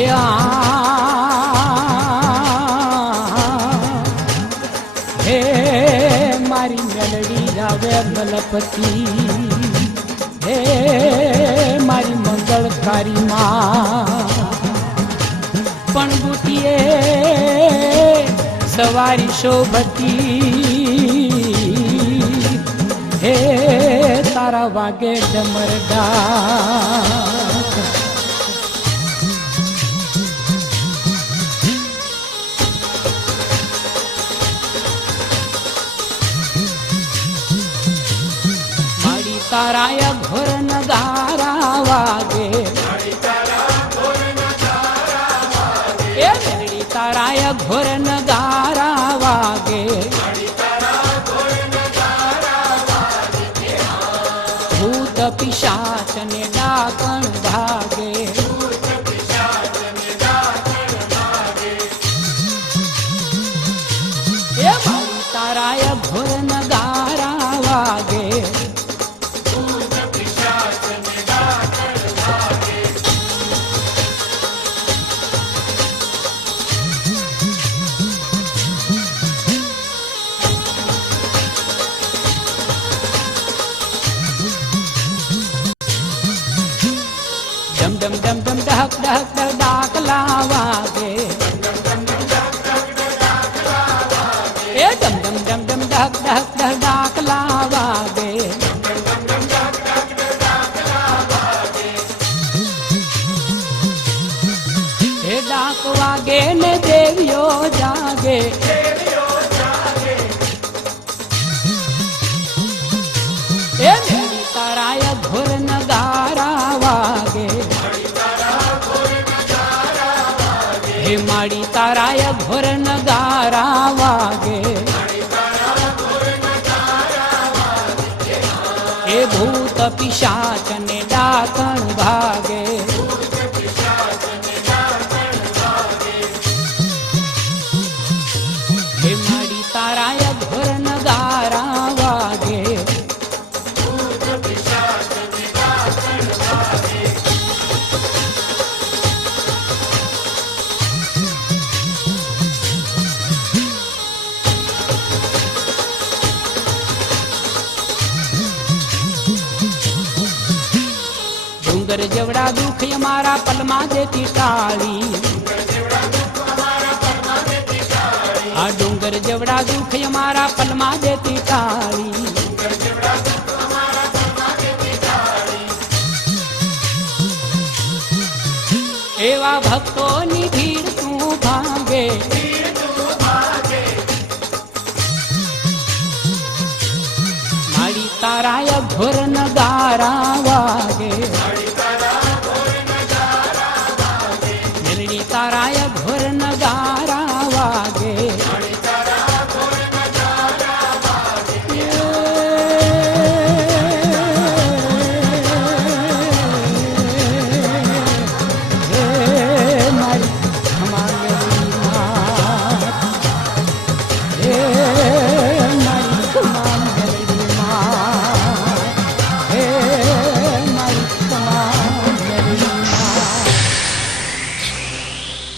એ હે મારી મેલડી રાવે મલપતિ હે મારી મંગળકારી માં પણ બુટીએ સવારી શોભતી હે તારા વાગે ડમરડા તારાય ઘોર નગારા વાગે એ મેળી તારાય ઘોર નગારા વાગે ભૂત પિશાચ ને ડાકણ ભાગે એ મારી તારાય ઘોર નગારા વાગે ડમ ડમ ડમ ડહક ડહક ડાકલા વાગે એ ડમ ડમ ડમ ડમ ડહક ડહક ડાકલા વાગે એ ડાક વાગે ને દેવીઓ જાગે એ મેરી તારાય ઘોર નગારા વાગે હે માડી તારાય ઘોર નગારા વાગે હે ભૂત પિશાચ ને ડાકણ ભાગે હે માડી તારાય ઘોર નગારા વાગે ડુંગર જેવડા દુઃખ અમારા પલમાં દેતી ટાળી આ ડુંગર જેવડા દુઃખ અમારા પલમાં દેતી ટાળી એવા ભક્તોની ભીડ તું ભાગે મારી તારાય ઘોર નગારા વાગે